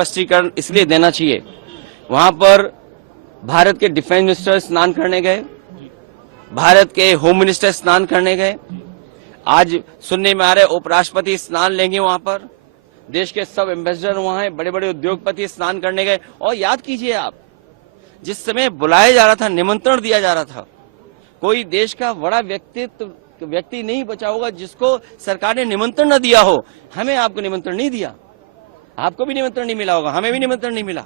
स्पष्टीकरण इसलिए देना चाहिए, वहां पर भारत के डिफेंस मिनिस्टर स्नान करने गए, भारत के होम मिनिस्टर स्नान करने गए, आज सुनने में आ रहे उपराष्ट्रपति स्नान लेंगे, वहां पर देश के सब एम्बेसडर वहां हैं, बड़े बड़े उद्योगपति स्नान करने गए। और याद कीजिए आप, जिस समय बुलाया जा रहा था, निमंत्रण दिया जा रहा था, कोई देश का बड़ा व्यक्ति नहीं बचा होगा जिसको सरकार ने निमंत्रण न दिया हो। हमें आपको निमंत्रण नहीं दिया, आपको भी निमंत्रण नहीं मिला होगा, हमें भी निमंत्रण नहीं मिला।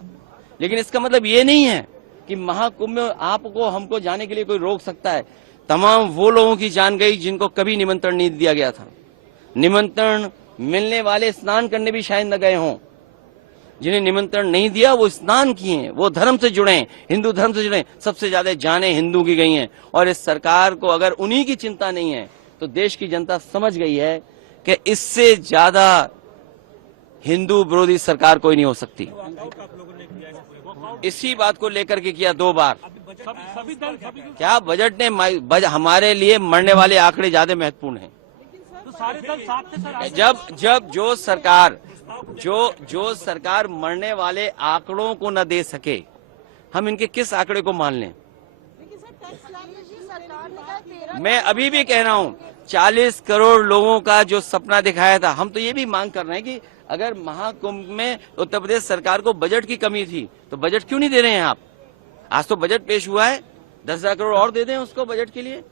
लेकिन इसका मतलब ये नहीं है कि महाकुंभ में आपको हमको जाने के लिए कोई रोक सकता है। तमाम वो लोगों की जान गई जिनको कभी निमंत्रण नहीं दिया गया था। निमंत्रण मिलने वाले स्नान करने भी शायद न गए हों। जिन्हें निमंत्रण नहीं दिया वो स्नान किए, वो धर्म से जुड़े, हिंदू धर्म से जुड़े। सबसे ज्यादा जाने हिंदू की गई हैं। और इस सरकार को अगर उन्हीं की चिंता नहीं है तो देश की जनता समझ गई है कि इससे ज्यादा हिंदू विरोधी सरकार कोई नहीं हो सकती। इसी बात को लेकर के किया 2 बार। क्या बजट ने हमारे लिए मरने वाले आंकड़े ज्यादा महत्वपूर्ण हैं। जब जो सरकार मरने वाले आंकड़ों को न दे सके, हम इनके किस आंकड़े को मान लें। मैं अभी भी कह रहा हूं, 40 करोड़ लोगों का जो सपना दिखाया था, हम तो ये भी मांग कर रहे हैं कि अगर महाकुंभ में उत्तर प्रदेश सरकार को बजट की कमी थी तो बजट क्यों नहीं दे रहे हैं आप। आज तो बजट पेश हुआ है, 10,000 करोड़ और दे दें उसको बजट के लिए।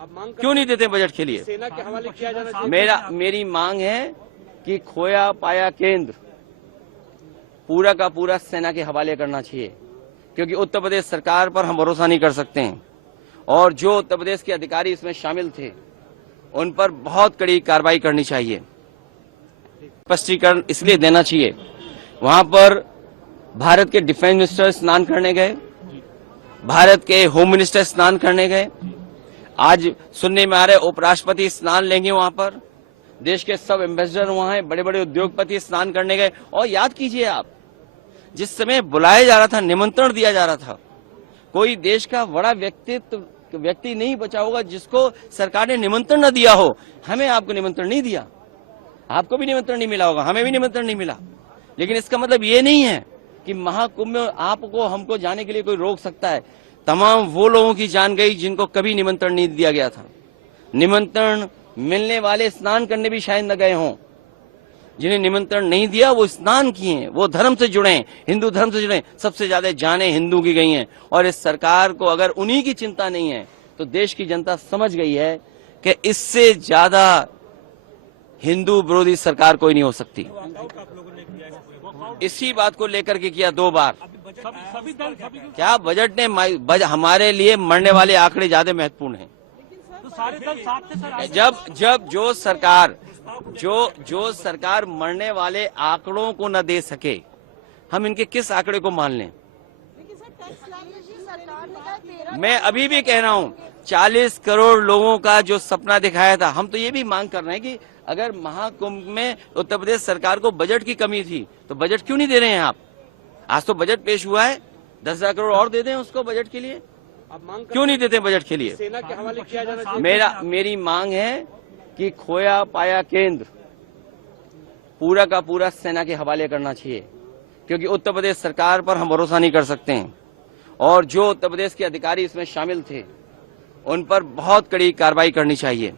क्यों नहीं देते बजट के लिए। सेना के हवाले किया जाना चाहिए। मेरी मांग है कि खोया पाया केंद्र पूरा का पूरा सेना के हवाले करना चाहिए, क्योंकि उत्तर प्रदेश सरकार पर हम भरोसा नहीं कर सकते हैं। और जो उत्तर प्रदेश के अधिकारी इसमें शामिल थे उन पर बहुत कड़ी कार्रवाई करनी चाहिए। स्पष्टीकरण इसलिए देना चाहिए, वहां पर भारत के डिफेंस मिनिस्टर स्नान करने गए, भारत के होम मिनिस्टर स्नान करने गए, आज सुनने में आ रहे उपराष्ट्रपति स्नान लेंगे, वहां पर देश के सब एम्बेसडर वहां हैं, बड़े बड़े उद्योगपति स्नान करने गए। और याद कीजिए आप, जिस समय बुलाया जा रहा था, निमंत्रण दिया जा रहा था, कोई देश का बड़ा व्यक्ति नहीं बचा होगा जिसको सरकार ने निमंत्रण न दिया हो। हमें आपको निमंत्रण नहीं दिया, आपको भी निमंत्रण नहीं मिला होगा, हमें भी निमंत्रण नहीं मिला। लेकिन इसका मतलब ये नहीं है कि महाकुंभ में आपको हमको जाने के लिए कोई रोक सकता है। तमाम वो लोगों की जान गई जिनको कभी निमंत्रण नहीं दिया गया था। निमंत्रण मिलने वाले स्नान करने भी शायद न गए हों। जिन्हें निमंत्रण नहीं दिया वो स्नान किए, वो धर्म से जुड़े, हिंदू धर्म से जुड़े। सबसे ज्यादा जाने हिंदू की गई हैं। और इस सरकार को अगर उन्हीं की चिंता नहीं है तो देश की जनता समझ गई है कि इससे ज्यादा हिंदू विरोधी सरकार कोई नहीं हो सकती। इसी बात को लेकर के किया 2 बार। क्या बजट ने हमारे लिए मरने वाले आंकड़े ज्यादा महत्वपूर्ण हैं। जब जो सरकार मरने वाले आंकड़ों को न दे सके, हम इनके किस आंकड़े को मान लें। मैं अभी भी कह रहा हूं, 40 करोड़ लोगों का जो सपना दिखाया था, हम तो ये भी मांग कर रहे हैं कि अगर महाकुंभ में उत्तर प्रदेश सरकार को बजट की कमी थी तो बजट क्यों नहीं दे रहे हैं आप। आज तो बजट पेश हुआ है, 10,000 करोड़ और दे दें उसको बजट के लिए। क्यों नहीं देते बजट के लिए। सेना के हवाले किया जाना चाहिए। मेरी मांग है कि खोया पाया केंद्र पूरा का पूरा सेना के हवाले करना चाहिए, क्योंकि उत्तर प्रदेश सरकार पर हम भरोसा नहीं कर सकते हैं। और जो उत्तर प्रदेश के अधिकारी इसमें शामिल थे उन पर बहुत कड़ी कार्रवाई करनी चाहिए।